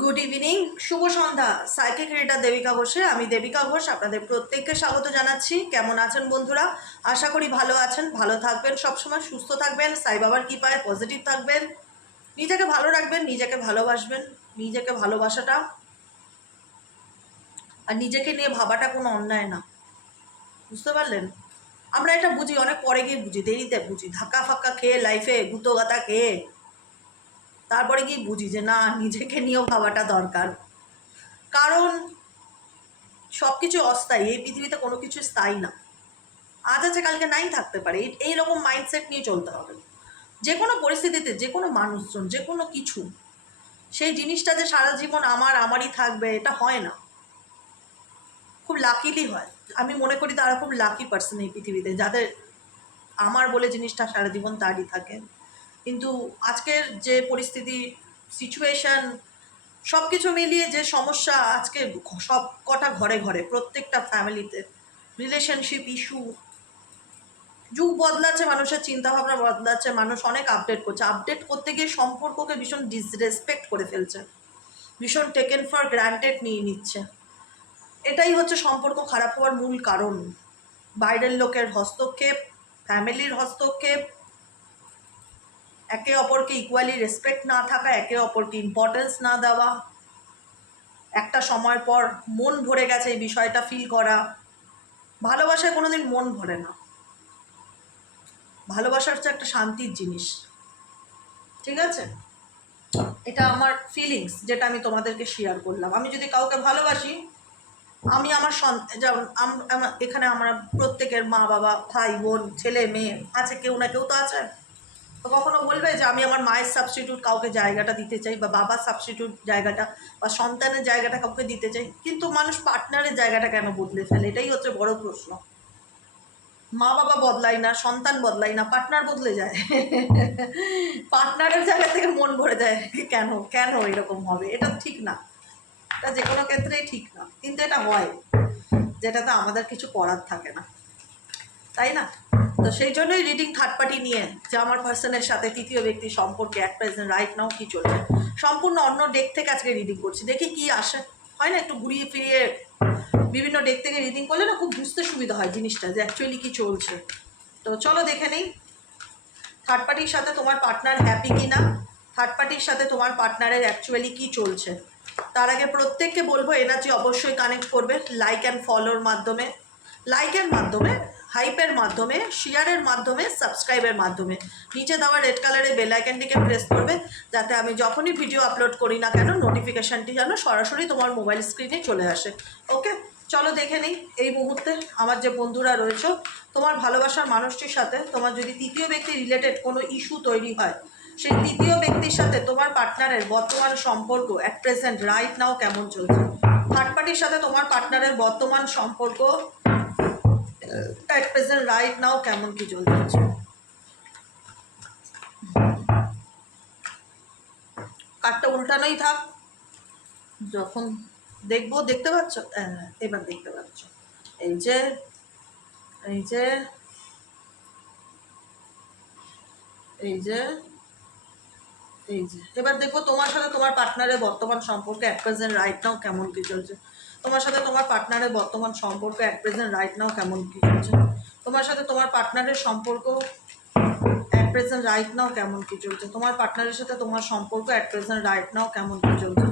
Good evening, শুভ সন্ধ্যা। Psychic reader Devika ঘোষে আমি দেবিকা ঘোষ আপনাদের প্রত্যেককে স্বাগত জানাচ্ছি। কেমন আছেন বন্ধুরা? আশা করি ভালো আছেন, ভালো থাকবেন, সবসময় সুস্থ থাকবেন, সাই বাবার কৃপায় পজিটিভ থাকবেন, নিজেকে ভালো রাখবেন, নিজেকে ভালোবাসবেন। নিজেকে ভালোবাসাটা আর নিজেকে নিয়ে ভাবাটা কোনো অন্যায় না, বুঝতে পারলেন? আমরা এটা বুঝি অনেক পরে গিয়ে বুঝি, দেরিতে বুঝি, ধাক্কা ফাক্কা খেয়ে লাইফে গুতো গাতা খেয়ে তারপরে গিয়ে বুঝি যে না, নিজেকে নিয়েও ভাবাটা দরকার। কারণ সব কিছু অস্থায়ী, এই পৃথিবীতে কোনো কিছু স্থায়ী না। আজ আছে কালকে নাই থাকতে পারে, এইরকম মাইন্ডসেট নিয়ে চলতে হবে। যে কোনো পরিস্থিতিতে যে কোনো মানুষজন যে কোনো কিছু, সেই জিনিসটা যে সারা জীবন আমারই থাকবে এটা হয় না। খুব লাকিলি হয়। আমি মনে করি তারা খুব লাকি পার্সন এই পৃথিবীতে, যাদের আমার বলে জিনিসটা সারা জীবন তারই থাকে। কিন্তু আজকের যে পরিস্থিতি, সিচুয়েশান, সব কিছু মিলিয়ে যে সমস্যা আজকে সব কটা ঘরে ঘরে প্রত্যেকটা ফ্যামিলিতে, রিলেশনশিপ ইস্যু, যুগ বদলাচ্ছে, মানুষের চিন্তাভাবনা বদলাচ্ছে, মানুষ অনেক আপডেট করছে। আপডেট করতে গিয়ে সম্পর্ককে ভীষণ ডিসরেসপেক্ট করে ফেলছে, ভীষণ টেকেন ফর গ্রান্টেড নিয়ে নিচ্ছে। এটাই হচ্ছে সম্পর্ক খারাপ হওয়ার মূল কারণ। বাইরের লোকের হস্তক্ষেপ, ফ্যামিলির হস্তক্ষেপ, একে অপরকে ইকুয়ালি রেসপেক্ট না থাকা, একে অপরকে ইম্পর্টেন্স না দেওয়া, একটা সময় পর মন ভরে গেছে এই বিষয়টা ফিল করা। ভালোবাসায় কোনোদিন মন ভরে না। ভালোবাসা হচ্ছে একটা শান্তির জিনিস, ঠিক আছে? এটা আমার ফিলিংস, যেটা আমি তোমাদেরকে শেয়ার করলাম। আমি যদি কাউকে ভালোবাসি, আমি আমার যেমন এখানে আমরা প্রত্যেকের মা বাবা ভাই বোন ছেলে মেয়ে আছে, কেউ না কেউ তো আছে। তো কখনো বলবে যে আমি আমার মায়ের সাবস্টিটিউট কাউকে জায়গাটা দিতে চাই, বা বাবার সাবস্টিটিউট জায়গাটা, বা সন্তানের জায়গাটা কাউকে দিতে চাই। কিন্তু মানুষ পার্টনারের জায়গাটা কেন বদলে ফেলে, এটাই হচ্ছে বড় প্রশ্ন। মা বাবা বদলায় না, সন্তান বদলায় না, পার্টনার বদলে যায়। পার্টনারের জায়গা থেকে মন ভরে যায়। কেন কেন এরকম হবে? এটা ঠিক না, এটা যে কোনো ক্ষেত্রেই ঠিক না, কিন্তু এটা হয়, যেটাতে আমাদের কিছু করার থাকে না, তাই না? তো সেই জন্যই রিডিং থার্ড পার্টি নিয়ে, যে আমার পার্সনের সাথে তৃতীয় ব্যক্তির সম্পর্কে অ্যাট প্রেজেন্ট রাইট নাও কী চলছে। সম্পূর্ণ অন্য ডেক থেকে আজকে রিডিং করছি, দেখি কি আসে। হয় না, একটু ঘুরিয়ে ফিরিয়ে বিভিন্ন ডেক থেকে রিডিং করলে না খুব বুঝতে সুবিধা হয় জিনিসটা, যে অ্যাকচুয়ালি কী চলছে। তো চলো দেখে নিই, থার্ড পার্টির সাথে তোমার পার্টনার হ্যাপি কি না, থার্ড পার্টির সাথে তোমার পার্টনারের অ্যাকচুয়ালি কী চলছে। তার আগে প্রত্যেককে বলবো এনার্জি অবশ্যই কানেক্ট করবে লাইক অ্যান্ড ফলোর মাধ্যমে, লাইকের মাধ্যমে, হাইপের মাধ্যমে, শেয়ারের মাধ্যমে, সাবস্ক্রাইবের মাধ্যমে। নিচে দেওয়া রেড কালারের বেল আইকনটিকে প্রেস করবে, যাতে আমি যখনই ভিডিও আপলোড করি না কেন নোটিফিকেশানটি যেন সরাসরি তোমার মোবাইল স্ক্রিনে চলে আসে। ওকে, চলো দেখে নিই এই মুহূর্তে আমার যে বন্ধুরা রয়েছে, তোমার ভালোবাসার মানুষটির সাথে তোমার যদি তৃতীয় ব্যক্তি রিলেটেড কোনো ইস্যু তৈরি হয়, সেই তৃতীয় ব্যক্তির সাথে তোমার পার্টনারের বর্তমান সম্পর্ক অ্যাট প্রেজেন্ট রাইট নাও কেমন চলছে। থার্ড পার্টির সাথে তোমার পার্টনারের বর্তমান সম্পর্ক অ্যাট প্রেজেন্ট রাইট নাও কেমন কি চলছে। কার্ডটা উল্টানোই থাক, যখন দেখবো। দেখতে পাচ্ছ? এবার দেখতে পাচ্ছ। এই যে এই যে এই যে এই যে এবার দেখবো তোমার সাথে তোমার পার্টনারের বর্তমান সম্পর্ক অ্যাট প্রেজেন্ট রাইট নাও কেমন কি চলছে। তোমার সাথে তোমার পার্টনারের বর্তমান সম্পর্ক অ্যাট প্রেজেন্ট রাইট নাও কেমন কি চলছে। তোমার সাথে তোমার পার্টনারের সম্পর্ক অ্যাট প্রেজেন্ট রাইট নাও কেমন কি চলছে। তোমার পার্টনারের সাথে তোমার সম্পর্ক অ্যাট প্রেজেন্ট রাইট নাও কেমন কি চলছে।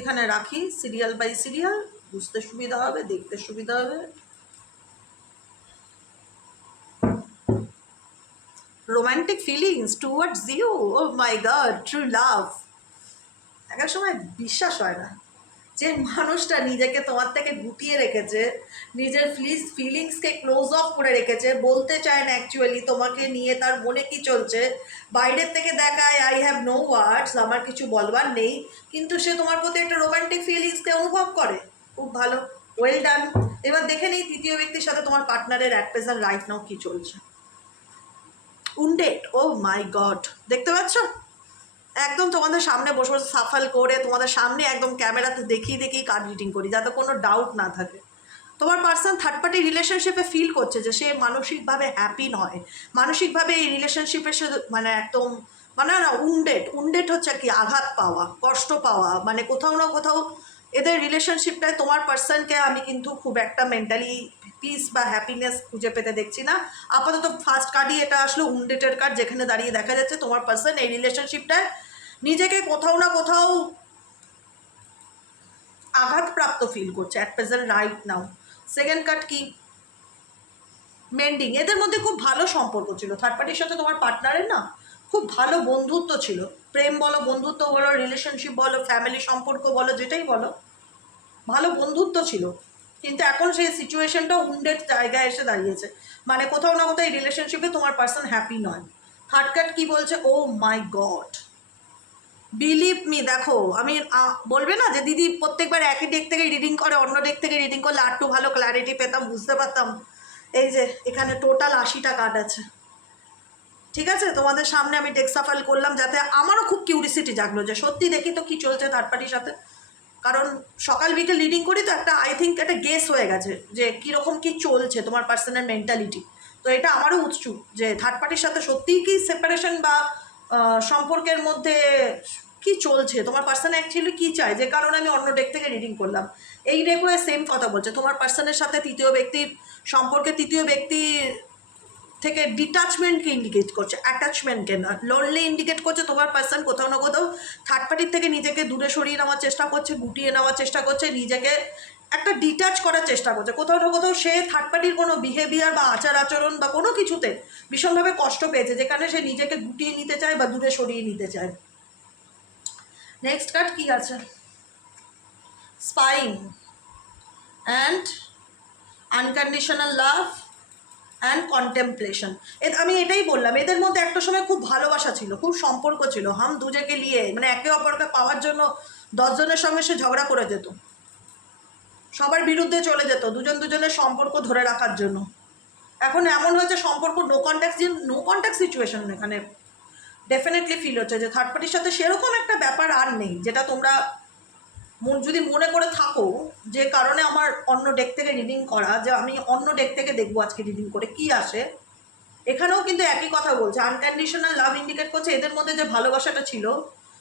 এখানে রাখি সিরিয়াল বাই সিরিয়াল, বুঝতে সুবিধা হবে, দেখতে সুবিধা হবে। Romantic feelings towards you, oh my God, true love. এক সময় বিশ্বাস হয় না যে মানুষটা নিজেকে তোমার থেকে গুটিয়ে রেখেছে, নিজের ফিলিংসকে ক্লোজ অফ করে রেখেছে, বলতে চায় না অ্যাকচুয়ালি তোমাকে নিয়ে তার মনে কি চলছে। বাইরের থেকে দেখায় আই হ্যাভ নো ওয়ার্ডস, আমার কিছু বলবার নেই, কিন্তু সে তোমার প্রতি একটা রোমান্টিক ফিলিংসকে অনুভব করে। খুব ভালো, ওয়েল ডান। এবার দেখে নিই তৃতীয় ব্যক্তির সাথে তোমার পার্টনারের অ্যাট প্রেজেন্ট রাইট নাও কী চলছে। উন্ডেড, ও মাই গড, দেখতে পাচ্ছ? একদম তোমাদের সামনে বসে বসে সাফাল করে তোমাদের সামনে একদম ক্যামেরাতে দেখিয়ে কার্ড রিডিং করি, যাতে কোনো ডাউট না থাকে। তোমার পার্সন থার্ড পার্টি রিলেশনশিপে ফিল করছে যে সে মানসিকভাবে হ্যাপি নয়, মানসিকভাবে এই রিলেশনশিপে সে মানে একদম মানে না উন্ডেট হচ্ছে কি, আঘাত পাওয়া, কষ্ট পাওয়া, মানে কোথাও না কোথাও এদের রিলেশনশিপটায় তোমার পার্সনকে আমি কিন্তু খুব একটা মেন্টালি পিস বা হ্যাপিনেস খুঁজে পেতে দেখছি না। আপাতত ফার্স্ট কার্ডই এটা আসলো উন্ডেটের কার্ড, যেখানে দাঁড়িয়ে দেখা যাচ্ছে তোমার পার্সন এই রিলেশনশিপটায় নিজেকে কোথাও না কোথাও আঘাতপ্রাপ্ত ফিল করছে at present right now. Second card কি, মেন্ডিং। এদের মধ্যে খুব ভালো সম্পর্ক ছিল, থার্ড পার্টির সাথে তোমার পার্টনারের না খুব ভালো বন্ধুত্ব ছিল, প্রেম বলো, বন্ধুত্ব বলো, রিলেশনশিপ বলো, ফ্যামিলি সম্পর্ক বলো, যেটাই বলো, ভালো বন্ধুত্ব ছিল। কিন্তু এখন সেই সিচুয়েশনটা উন্ডেড জায়গায় এসে দাঁড়িয়েছে, মানে কোথাও না কোথাও এই রিলেশনশিপে তোমার পার্সন হ্যাপি নয়। থার্ড কার্ড কি বলছে, ও মাই গড, বিলিভ মি, দেখো আমি বলবে না যে দিদি প্রত্যেকবার একই ডেক থেকে রিডিং করে, অন্য ডেক থেকে রিডিং করলে আর একটু ভালো ক্ল্যারিটি পেতাম, বুঝতে পারতাম। এই যে এখানে টোটাল 80টা কার্ড আছে, ঠিক আছে, তোমাদের সামনে আমি ডেক সাফাল করলাম যাতে আমারও খুব কিউরিসিটি জাগলো যে সত্যি দেখি তো কী চলছে থার্ড পার্টির সাথে। কারণ সকাল বিকেল রিডিং করি তো একটা আই থিঙ্ক একটা গেস হয়ে গেছে যে কীরকম কী চলছে তোমার পার্সনের মেন্টালিটি। তো এটা আমারও উৎসুক যে থার্ড পার্টির সাথে সত্যিই কি সেপারেশন বা সম্পর্কের মধ্যে কি চলছে, তোমার পার্সন অ্যাকচুয়ালি কী চায়, যে কারণে আমি অন্য ডেক থেকে রিডিং করলাম। এই ডেকও সেম কথা বলছে, তোমার পার্সনের সাথে তৃতীয় ব্যক্তির সম্পর্কে, তৃতীয় ব্যক্তি থেকে ডিটাচমেন্টকে ইন্ডিকেট করছে, অ্যাটাচমেন্টকে না, লোনলি ইন্ডিকেট করছে। তোমার পার্সন কোথাও না কোথাও থার্ড পার্টির থেকে নিজেকে দূরে সরিয়ে নেওয়ার চেষ্টা করছে, গুটিয়ে নেওয়ার চেষ্টা করছে, নিজেকে একটা ডিটাচ করার চেষ্টা করছে। কোথাও না কোথাও সে থার্ড পার্টির কোনো বিহেভিয়ার বা আচার আচরণ বা কোনো কিছুতে ভীষণভাবে কষ্ট পেয়েছে, যেখানে সে নিজেকে গুটিয়ে নিতে চায় বা দূরে সরিয়ে নিতে চায়। নেক্সট কার্ড কি আছে, spine and unconditional love and contemplation. আমি এটাই বললাম, এদের মধ্যে একটা সময় খুব ভালোবাসা ছিল, খুব সম্পর্ক ছিল, হাম দুজেকে নিয়ে, মানে একে অপরকে পাওয়ার জন্য 10 জনের সঙ্গে সে ঝগড়া করে যেত, সবার বিরুদ্ধে চলে যেত দুজনের সম্পর্ক ধরে রাখার জন্য। এখন এমন হয়েছে সম্পর্ক নো কন্ট্যাক্ট সিচুয়েশন এখানে ডেফিনেটলি ফিল হচ্ছে যে থার্ড পার্টির সাথে সেরকম একটা ব্যাপার আর নেই, যেটা তোমরা যদি মনে করে থাকো যে কারণে আমার অন্য ডেক থেকে রিডিং করা, যে আমি অন্য ডেক থেকে দেখবো আজকে রিডিং করে কি আসে। এখানেও কিন্তু একই কথা বলছে, আনকন্ডিশনাল লাভ ইন্ডিকেট করছে এদের মধ্যে যে ভালোবাসাটা ছিল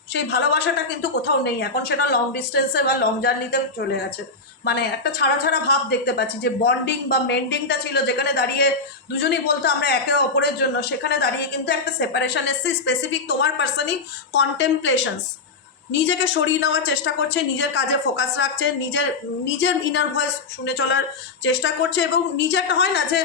সেই ভালোবাসাটা কিন্তু কোথাও নেই এখন, সেটা লং ডিস্টেন্সে বা লং জার্নিতে চলে গেছে। মানে একটা ছাড়া ছাড়া ভাব দেখতে পাচ্ছি, যে বন্ডিং বা মেন্ডিংটা ছিল যেখানে দাঁড়িয়ে দুজনেই বলতো আমরা একে অপরের জন্য, সেখানে দাঁড়িয়ে কিন্তু একটা সেপারেশন এসছে। স্পেসিফিক তোমার পার্সনই কন্টেম্পলেশনস, নিজেকে সরিয়ে নেওয়ার চেষ্টা করছে, নিজের কাজে ফোকাস রাখছে, নিজের ইনার ভয়েস শুনে চলার চেষ্টা করছে, এবং নিজেরটা হয় না যে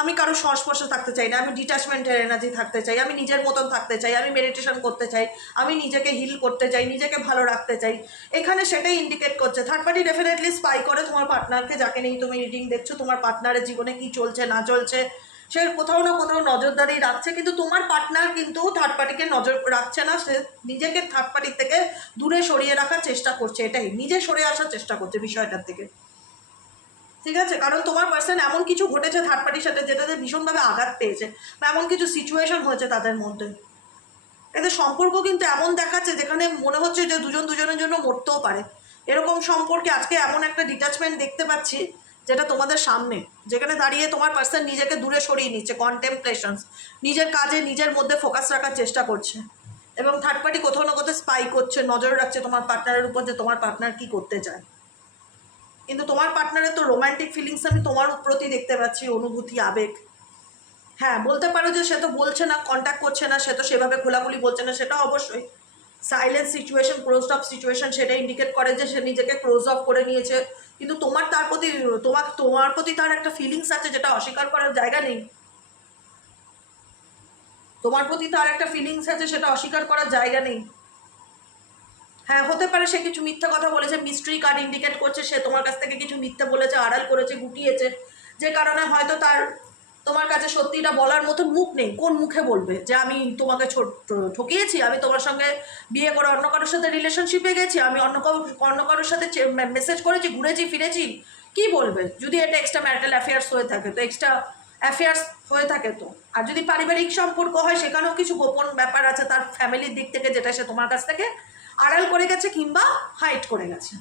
আমি কারো সংস্পর্শে থাকতে চাই না, আমি ডিট্যাচমেন্টের এনার্জি থাকতে চাই, আমি নিজের মতন থাকতে চাই, আমি মেডিটেশন করতে চাই, আমি নিজেকে হিল করতে চাই, নিজেকে ভালো রাখতে চাই। এখানে সেটাই ইন্ডিকেট করছে। থার্ড পার্টি ডেফিনেটলি স্পাই করে তোমার পার্টনারকে, যাকে নিয়ে তুমি রিডিং দেখছো, তোমার পার্টনারের জীবনে কি চলছে না চলছে সে কোথাও না কোথাও নজরদারি রাখছে, কিন্তু তোমার পার্টনার কিন্তু থার্ড পার্টিকে নজর রাখছে না, সে নিজেকে থার্ড পার্টির থেকে দূরে সরিয়ে রাখার চেষ্টা করছে, এটাই নিজে সরে আসার চেষ্টা করছে বিষয়টার থেকে, ঠিক আছে। কারণ তোমার পার্সন এমন কিছু ঘটেছে থার্ড পার্টির সাথে যেটাতে ভীষণভাবে আঘাত পেয়েছে, বা এমন কিছু সিচুয়েশন হয়েছে তাদের মধ্যে, এদের সম্পর্ক কিন্তু এমন দেখাচ্ছে যেখানে মনে হচ্ছে যে দুজন দুজনের জন্য মরতেও পারে। এরকম সম্পর্কে আজকে এমন একটা ডিটাচমেন্ট দেখতে পাচ্ছি যেটা তোমাদের সামনে, যেখানে দাঁড়িয়ে তোমার পার্সন নিজেকে দূরে সরিয়ে নিচ্ছে, কন্টেম্পলেশনস, নিজের কাজে নিজের মধ্যে ফোকাস রাখার চেষ্টা করছে, এবং থার্ড পার্টি কোথাও না কোথাও স্পাই করছে, নজর রাখছে তোমার পার্টনারের উপর যে তোমার পার্টনার কি করতে চায়। কিন্তু তোমার পার্টনারের তো রোম্যান্টিক ফিলিংস আমি তোমার প্রতি দেখতে পাচ্ছি, অনুভূতি, আবেগ। হ্যাঁ, বলতে পারো যে সে তো বলছে না, কন্ট্যাক্ট করছে না, সে তো সেভাবে খোলাখুলি বলছে না, সেটা অবশ্যই silence situation, closed of situation, সেটা ইন্ডিকেট করে যে সে নিজেকে ক্লোজ অফ করে নিয়েছে। কিন্তু তোমার তার প্রতি তোমার প্রতি তার একটা ফিলিংস আছে যেটা অস্বীকার করার জায়গা নেই, তোমার প্রতি তার একটা ফিলিংস আছে সেটা অস্বীকার করার জায়গা নেই। হ্যাঁ, হতে পারে সে কিছু মিথ্যা কথা বলেছে, মিস্ট্রি কার্ড ইন্ডিকেট করছে সে তোমার কাছ থেকে কিছু মিথ্যে বলেছে, আড়াল করেছে, গুটিয়েছে, যে কারণে হয়তো তার তোমার কাছে সত্যিটা বলার মতো মুখ নেই। কোন মুখে বলবে যে আমি তোমাকে ঠকিয়েছি, আমি তোমার সঙ্গে বিয়ে করে অন্য কারোর সাথে রিলেশনশিপে গেছি, আমি অন্য কারোর সাথে মেসেজ করেছি, ঘুরেছি ফিরেছি, কি বলবে? যদি এটা এক্সট্রা ম্যারিটাল অ্যাফেয়ার্স হয়ে থাকে তো, এক্সট্রা অ্যাফেয়ার্স হয়ে থাকে তো, আর যদি পারিবারিক সম্পর্ক হয় সেখানেও কিছু গোপন ব্যাপার আছে তার ফ্যামিলির দিক থেকে, যেটা সে তোমার কাছ থেকে আড়াল করে গেছে কিংবা হাইড করে গেছে।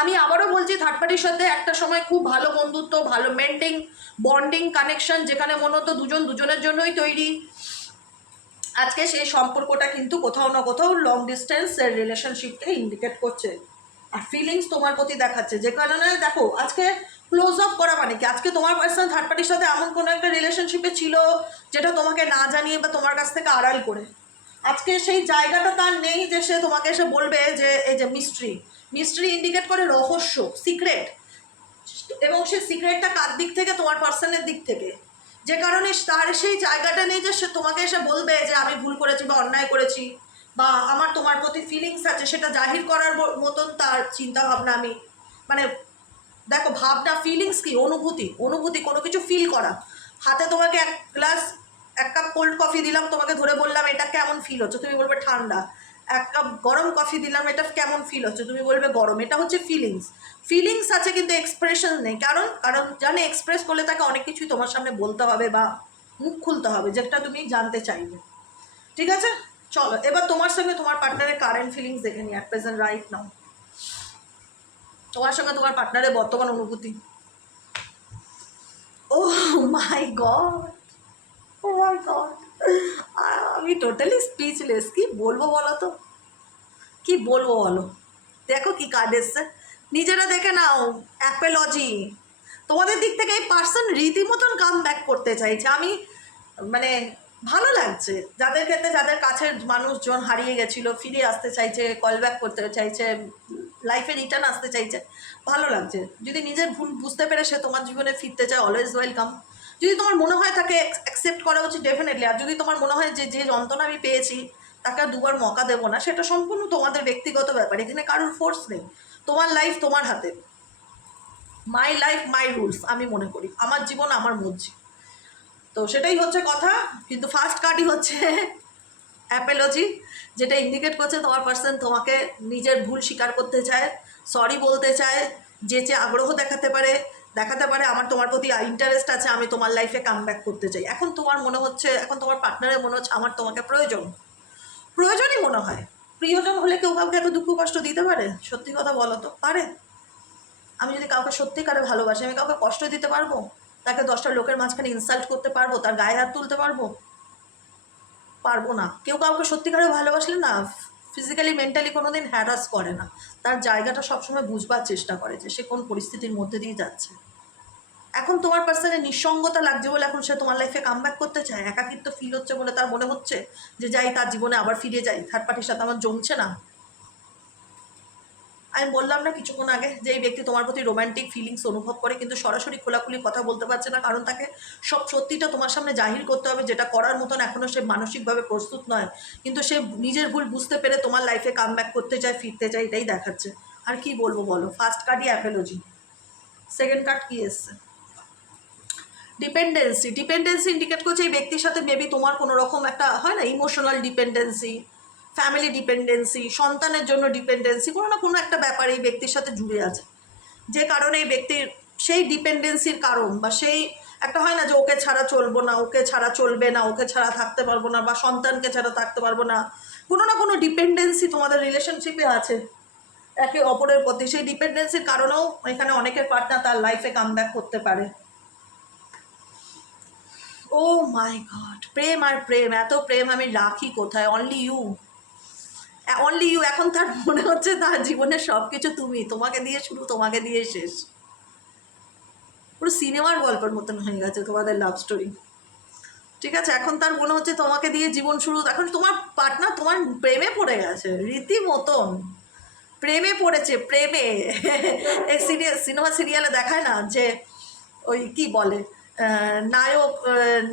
আমি আবারও বলছি, থার্ড পার্টির সাথে একটা সময় খুব ভালো বন্ধুত্ব, ভালো মেন্টিং, বন্ডিং, কানেকশন, যেখানে মনে হতো দুজন দুজনের জন্যই তৈরি, আজকে সেই সম্পর্কটা কিন্তু কোথাও না কোথাও লং ডিস্টেন্সের রিলেশনশিপকে ইন্ডিকেট করছে। আর ফিলিংস তোমার প্রতি দেখাচ্ছে, যে কারণে দেখো আজকে ক্লোজ অফ করা মানে কি, আজকে তোমার পার্সন থার্ড পার্টির সাথে এমন কোনো একটা রিলেশনশিপে ছিল যেটা তোমাকে না জানিয়ে বা তোমার কাছ থেকে আড়াল করে, আজকে সেই জায়গাটা তার নেই যে সে তোমাকে এসে বলবে যে এই যে মিস্ট্রি, মিস্ট্রি ইন্ডিকেট করে রহস্য, সিক্রেট, এবং সেই সিক্রেটটা কার দিক থেকে, তোমার পার্সনের দিক থেকে, যে কারণে তার সেই জায়গাটা নেই যে সে তোমাকে এসে বলবে যে আমি ভুল করেছি বা অন্যায় করেছি বা আমার তোমার প্রতি ফিলিংস আছে, সেটা জাহির করার মতন তার চিন্তা ভাবনা আমি, মানে দেখো ভাবনা, ফিলিংস কি, অনুভূতি, অনুভূতি কোনো কিছু ফিল করা। হাতে তোমাকে এক কাপ কোল্ড কফি দিলাম, তোমাকে ধরে বললাম এটা কেমন ফিল হচ্ছে, তুমি বলবে ঠান্ডা। এক কাপ গরম কফি দিলাম, এটা কেমন ফিল হচ্ছে, তুমি বলবে গরম। এটা হচ্ছে ফিলিংস। ফিলিংস আছে কিন্তু এক্সপ্রেশন নেই, কারণ জানে এক্সপ্রেস করলে তাকে অনেক কিছুই তোমার সামনে বলতে হবে বা মুখ খুলতে হবে, যেটা তুমি জানতে চাইবে। ঠিক আছে, চলো এবার তোমার সঙ্গে তোমার পার্টনারের কারেন্ট ফিলিংস দেখে নিই, অ্যাট প্রেজেন্ট রাইট নাও তোমার সঙ্গে তোমার পার্টনারের বর্তমান অনুভূতি। ও my god, O my god, আমি টোটালি স্পিচলেস। কি বলবো বলো তো, কি বলবো বলো। দেখো কি কার্ড এসছে, নিজেরা দেখে নাও। অ্যাপোলজি, তোমাদের দিক থেকে এই পার্সন রীতিমতন কাম ব্যাক করতে চাইছে। আমি মানে ভালো লাগছে যাদের ক্ষেত্রে, যাদের কাছের মানুষজন হারিয়ে গেছিলো, ফিরে আসতে চাইছে, কল ব্যাক করতে চাইছে, লাইফে রিটার্ন আসতে চাইছে, ভালো লাগছে। যদি নিজের ভুল বুঝতে পেরে সে তোমার জীবনে ফিরতে চায়, অলওয়েজ ওয়েলকাম। যদি তোমার মনে হয় তাকে অ্যাকসেপ্ট করা উচিত, ডেফিনেটলি। আর যদি তোমার মনে হয় যে যে যন্ত্রণা আমি পেয়েছি তাকে আর দুবার মৌকা দেবো না, সেটা সম্পূর্ণ তোমাদের ব্যক্তিগত ব্যাপার, এখানে কারোর ফোর্স নেই। তোমার লাইফ তোমার হাতে, মাই লাইফ মাই রুলস, আমি মনে করি আমার জীবন আমার মর্জি। তো সেটাই হচ্ছে কথা। কিন্তু ফার্স্ট কার্ডই হচ্ছে অ্যাপোলজি, যেটা ইন্ডিকেট করছে তোমার পার্সন তোমাকে নিজের ভুল স্বীকার করতে চায়, সরি বলতে চায়, যে আগ্রহ দেখাতে পারে আমার তোমার প্রতি ইন্টারেস্ট আছে, আমি তোমার লাইফে কাম ব্যাক করতে চাই। এখন তোমার মনে হচ্ছে, এখন তোমার পার্টনারের মনে হচ্ছে আমার তোমাকে প্রয়োজনই মনে হয়। প্রিয়জন হলে কেউ কাউকে এত দুঃখ কষ্ট দিতে পারে? সত্যি কথা বলো তো, পারে? আমি যদি কাউকে সত্যিকারে ভালোবাসি, আমি কাউকে কষ্ট দিতে পারবো? তাকে 10টা লোকের মাঝখানে ইনসাল্ট করতে পারবো? তার গায়ে হাত তুলতে পারবো? পারবো না। কেউ কাউকে সত্যিকারে ভালোবাসলে না, ফিজিক্যালি মেন্টালি কোনো দিন হ্যারাস করে না, তার জায়গাটা সবসময় বুঝবার চেষ্টা করে যে সে কোন পরিস্থিতির মধ্যে দিয়ে যাচ্ছে। এখন তোমার পার্সনের নিঃসঙ্গতা লাগছে বলে এখন সে তোমার লাইফে কাম ব্যাক করতে চায়, একাকিত্ব ফিল হচ্ছে বলে তার মনে হচ্ছে যে যাই তার জীবনে আবার ফিরে যাই, থার্ড পার্টির সাথে আমার জমছে না। আমি বললাম না কিছুক্ষণ আগে যে এই ব্যক্তি তোমার প্রতি রোম্যান্টিক ফিলিংস অনুভব করে, কিন্তু সরাসরি খোলাখুলি কথা বলতে পারছে না, কারণ তাকে সব সত্যিটা তোমার সামনে জাহির করতে হবে, যেটা করার মতন এখনও সে মানসিকভাবে প্রস্তুত নয়। কিন্তু সে নিজের ভুল বুঝতে পেরে তোমার লাইফে কাম ব্যাক করতে চায়, ফিরতে চায়, এটাই দেখাচ্ছে। আর কি বলবো বলো। ফার্স্ট কার্ডই অ্যাপোলজি, সেকেন্ড কার্ড কি এসছে? ডিপেন্ডেন্সি ইন্ডিকেট করছে এই ব্যক্তির সাথে মেবি তোমার কোনো রকম একটা হয় না, ইমোশনাল ডিপেন্ডেন্সি, ফ্যামিলি ডিপেন্ডেন্সি, সন্তানের জন্য ডিপেন্ডেন্সি, কোনো না কোনো একটা ব্যাপার এই ব্যক্তির সাথে জুড়ে আছে, যে কারণে এই ব্যক্তির সেই ডিপেন্ডেন্সির কারণ, বা সেই একটা হয় না যে ওকে ছাড়া চলবো না, ওকে ছাড়া চলবে না, ওকে ছাড়া থাকতে পারবো না, বা সন্তানকে ছাড়া থাকতে পারবো না, কোনো না কোনো ডিপেন্ডেন্সি তোমাদের রিলেশনশিপে আছে একে অপরের প্রতি। সেই ডিপেন্ডেন্সির কারণেও এখানে অনেকের পার্টনার তার লাইফে কাম ব্যাক করতে পারে। ও মাই গড, প্রেম আর প্রেম, এত প্রেম আমি রাখি কোথায়? Only you, only you. এখন তার মনে হচ্ছে তার জীবনের সব কিছু তুমি, তোমাকে দিয়ে শুরু, তোমাকে দিয়ে শেষ। পুরো সিনেমার গল্পের মতন হয়ে গেছে তোমাদের লাভ স্টোরি। ঠিক আছে, এখন তার মনে হচ্ছে তোমাকে দিয়ে জীবন শুরু। এখন তোমার পার্টনার তোমার প্রেমে পড়ে গেছে, রীতিমতন প্রেমে পড়েছে, প্রেমে। এই সিনেমা সিরিয়ালে দেখায় না যে ওই কি বলে, নায়ক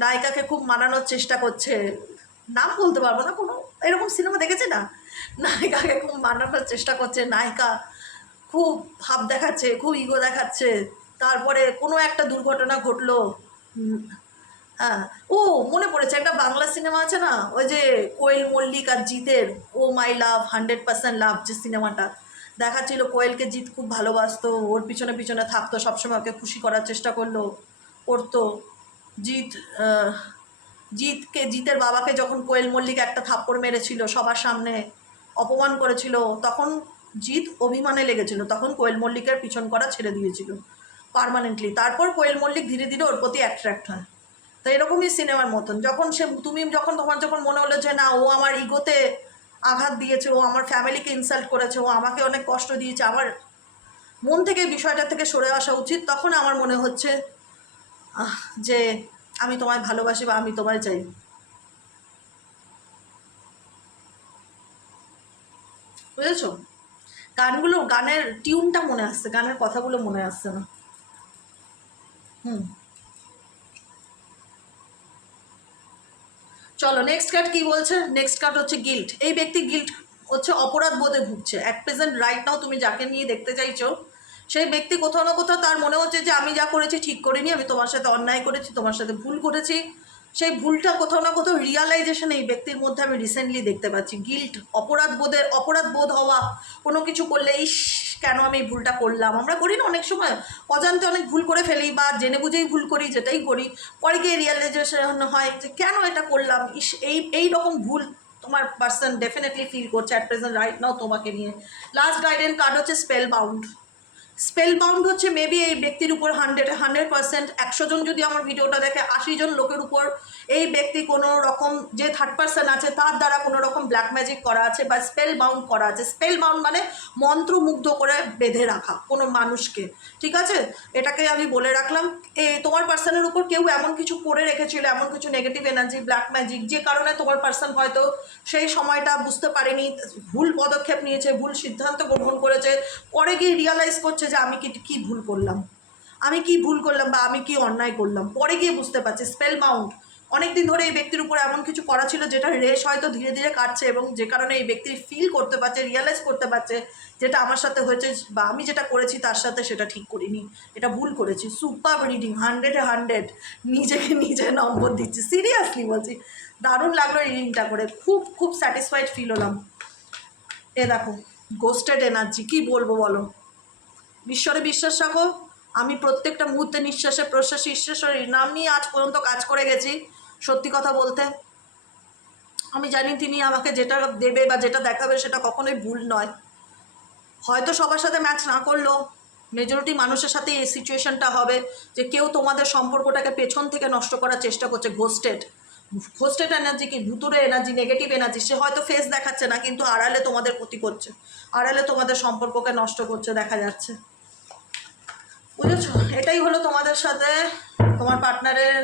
নায়িকাকে খুব মানানোর চেষ্টা করছে, নাম বলতে পারবো না, কোনো এরকম সিনেমা দেখেছে না? নায়িকাকে খুব মানানোর চেষ্টা করছে, নায়িকা খুব ভাব দেখাচ্ছে, খুব ইগো দেখাচ্ছে, তারপরে কোনো একটা দুর্ঘটনা ঘটলো। হ্যাঁ, ও মনে পড়েছে, একটা বাংলা সিনেমা আছে না, ওই যে কোয়েল মল্লিক আর জিতের, ও মাই লাভ 100% লাভ, যে সিনেমাটা দেখাচ্ছিল, কোয়েলকে জিত খুব ভালোবাসতো, ওর পিছনে পিছনে থাকতো, সবসময় ওকে খুশি করার চেষ্টা করতো। জিত জিতের বাবাকে যখন কোয়েল মল্লিক একটা থাপ্পড় মেরেছিল সবার সামনে, অপমান করেছিল, তখন জিৎ অভিমানে লেগেছিল, তখন কোয়েল মল্লিকের পিছন করা ছেড়ে দিয়েছিল পার্মানেন্টলি। তারপর কোয়েল মল্লিক ধীরে ধীরে ওর প্রতি অ্যাট্রাক্ট হয়। তো এরকমই সিনেমার মতন, যখন তোমার যখন মনে হলো যে না, ও আমার ইগোতে আঘাত দিয়েছে, ও আমার ফ্যামিলিকে ইনসাল্ট করেছে, ও আমাকে অনেক কষ্ট দিয়েছে, আমার মন থেকে বিষয়টা থেকে সরে আসা উচিত, তখন আমার মনে হচ্ছে যে আমি তোমায় ভালোবাসি বা আমি তোমায় চাই। বুঝেছো? গানের টিউনটা মনে আসছে, গানের কথাগুলো মনে আসছে না। চলো নেক্সট কার্ড কি বলছে। নেক্সট কার্ড হচ্ছে গিল্ট। এই ব্যক্তি গিল্ট হচ্ছে অপরাধ বোধে ভুগছে অ্যাট প্রেজেন্ট রাইট নাও। তুমি যাকে নিয়ে দেখতে চাইছো সেই ব্যক্তি কোথাও না কোথাও তার মনে হচ্ছে যে আমি যা করেছি ঠিক করিনি, আমি তোমার সাথে অন্যায় করেছি, তোমার সাথে ভুল করেছি। সেই ভুলটা কোথাও না কোথাও রিয়ালাইজেশন এই ব্যক্তির মধ্যে আমি রিসেন্টলি দেখতে পাচ্ছি। গিল্ট, অপরাধ বোধ হওয়া, কোনো কিছু করলে ইস কেন আমি এই ভুলটা করলাম। আমরা করি না অনেক সময় অজান্তে অনেক ভুল করে ফেলি, বা জেনে বুঝেই ভুল করি, যেটাই করি পরে গিয়ে রিয়ালাইজেশন হয় যে কেন এটা করলাম। ইস এই রকম ভুল তোমার পার্সন ডেফিনেটলি ফিল করছে অ্যাট প্রেজেন্ট রাইট নাও তোমাকে নিয়ে। লাস্ট গাইডেন্স কার্ড হচ্ছে স্পেল বাউন্ড। স্পেল বাউন্ড হচ্ছে মেবি এই ব্যক্তির উপর 100% 100 জন যদি আমার ভিডিওটা দেখে 80 জন লোকের উপর এই ব্যক্তি কোনো রকম, যে থার্ড পার্সন আছে তার দ্বারা কোনো রকম ব্ল্যাক ম্যাজিক করা আছে বা স্পেল বাউন্ড করা আছে। স্পেল বাউন্ড মানে মন্ত্রমুগ্ধ করে বেঁধে রাখা কোনো মানুষকে, ঠিক আছে? এটাকে আমি বলে রাখলাম। তোমার পার্সনের উপর কেউ এমন কিছু করে রেখেছিল, এমন কিছু নেগেটিভ এনার্জি, ব্ল্যাক ম্যাজিক, যে কারণে তোমার পার্সন হয়তো সেই সময়টা বুঝতে পারেনি, ভুল পদক্ষেপ নিয়েছে, ভুল সিদ্ধান্ত গ্রহণ করেছে, পরে গিয়ে রিয়ালাইজ করছে যে আমি কি ভুল করলাম, আমি কি ভুল করলাম বা আমি কি অন্যায় করলাম, পরে গিয়ে বুঝতে পারছি। স্পেল বাউন্ড অনেকদিন ধরে এই ব্যক্তির উপর এমন কিছু করা ছিল যেটা রেশ হয়তো ধীরে ধীরে কাটছে, এবং যে কারণে এই ব্যক্তি ফিল করতে পারছে, রিয়ালাইজ করতে পারছে যেটা আমার সাথে হয়েছে বা আমি যেটা করেছি তার সাথে সেটা ঠিক করিনি, এটা ভুল করেছি। সুপার রিডিং, 100-100, নিজেকে নিজে নম্বর দিচ্ছি, সিরিয়াসলি বলছি। দারুণ লাগলো রিডিংটা করে, খুব খুব স্যাটিসফাইড ফিল হলাম। এ দেখো গোস্টেড এনার্জি, কি বলবো বলো। ঈশ্বরে বিশ্বাস রাখো, আমি প্রত্যেকটা মুহূর্তে নিঃশ্বাসে প্রশ্বাসে ঈশ্বরের নাম নিয়ে আজ পর্যন্ত কাজ করে গেছি। সত্যি কথা বলতে আমি জানি তিনি আমাকে যেটা দেবে বা যেটা দেখাবে সেটা কখনোই ভুল নয়। হয়তো সবার সাথে ম্যাচ না করলেও মেজরিটি মানুষের সাথে এই সিচুয়েশনটা হবে যে কেউ তোমাদের সম্পর্কটাকে পেছন থেকে নষ্ট করার চেষ্টা করছে। ঘোস্টেড এনার্জি কি, ভুতুরে এনার্জি, নেগেটিভ এনার্জি। সে হয়তো ফেস দেখাচ্ছে না, কিন্তু আড়ালে তোমাদের ক্ষতি করছে, আড়ালে তোমাদের সম্পর্ককে নষ্ট করছে, দেখা যাচ্ছে। বুঝেছো? এটাই হলো তোমাদের সাথে তোমার পার্টনারের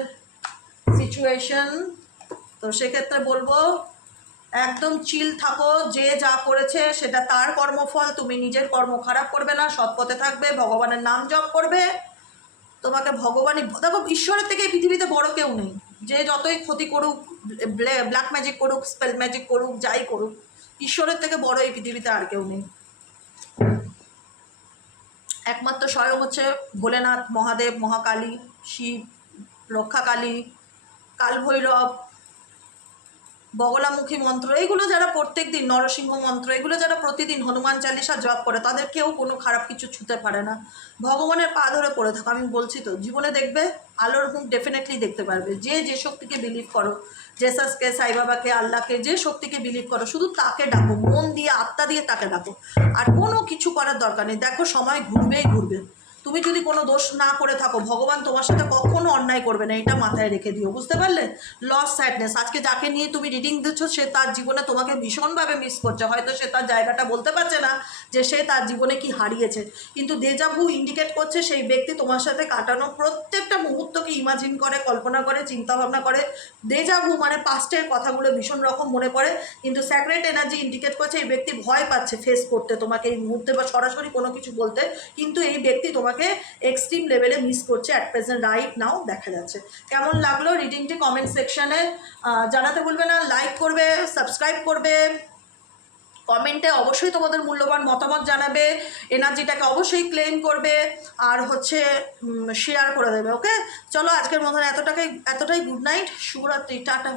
সিচুয়েশন। তো সেক্ষেত্রে বলবো একদম চিল থাকো, যে যা করেছে সেটা তার কর্মফল, তুমি নিজের কর্ম খারাপ করবে না, সৎ পথে থাকবে, ভগবানের নাম জপ করবে। তোমাকে ভগবানই দেখো, ঈশ্বরের থেকে এই পৃথিবীতে বড় কেউ নেই। যে যতই ক্ষতি করুক, ব্ল্যাক ম্যাজিক করুক, স্পেল ম্যাজিক করুক, যাই করুক, ঈশ্বরের থেকে বড় এই পৃথিবীতে আর কেউ নেই। একমাত্র স্বয়ং হচ্ছে ভোলেনাথ, মহাদেব, মহাকালী, শিব, রক্ষাকালী, কালভৈরব, বগলামুখী মন্ত্র, এইগুলো যারা প্রত্যেক দিন, নরসিংহ মন্ত্র, এগুলো যারা প্রতিদিন হনুমান চালিসা জপ করে তাদের কেউ কোনো খারাপ কিছু ছুঁতে পারে না। ভগবানের পা ধরে পড়ে থাকো। আমি বলছি তো, জীবনে দেখবে আলোর মুখ ডেফিনেটলি দেখতে পারবে। যে শক্তিকে বিলিভ করো, জেসাসকে, সাই বাবাকে, আল্লাহকে, যে শক্তিকে বিলিভ করো, শুধু তাকে ডাকো, মন দিয়ে আত্মা দিয়ে তাকে ডাকো, আর কোনো কিছু করার দরকার নেই। দেখো সময় ঘুরবেই ঘুরবে। তুমি যদি কোনো দোষ না করে থাকো, ভগবান তোমার সাথে কখনো অন্যায় করবে না, এটা মাথায় রেখে দিও, বুঝতে পারলে? লস, স্যাডনেস, আজকে যাকে নিয়ে তুমি রিডিং দিচ্ছ সে তার জীবনে তোমাকে ভীষণভাবে মিস করছে। হয়তো সে তার জায়গাটা বলতে পারছে না যে সে তার জীবনে কি হারিয়েছে, কিন্তু দেজা ভু ইন্ডিকেট করছে সেই ব্যক্তি তোমার সাথে কাটানো প্রত্যেকটা মুহূর্তকে ইমাজিন করে, কল্পনা করে, চিন্তাভাবনা করে। দেজা ভু মানে পাস্টের কথাগুলো ভীষণ রকম মনে পড়ে, কিন্তু স্যাক্রেড এনার্জি ইন্ডিকেট করছে এই ব্যক্তি ভয় পাচ্ছে ফেস করতে তোমাকে এই মুহূর্তে বা সরাসরি কোনো কিছু বলতে, কিন্তু এই ব্যক্তি তোমাকে এক্সট্রিম লেভেলে মিস করছে অ্যাট প্রেজেন্ট রাইট নাও, দেখা যাচ্ছে। কেমন লাগলো রিডিংটি কমেন্ট সেকশানে জানাতে ভুলবে না। লাইক করবে, সাবস্ক্রাইব করবে, কমেন্টে অবশ্যই তোমাদের মূল্যবান মতামত জানাবে, এনার্জিটাকে অবশ্যই ক্লেম করবে, আর হচ্ছে শেয়ার করে দেবে। ওকে, চলো আজকের মতন এতটাই। গুড নাইট, শুভরাত্রি, টাটা।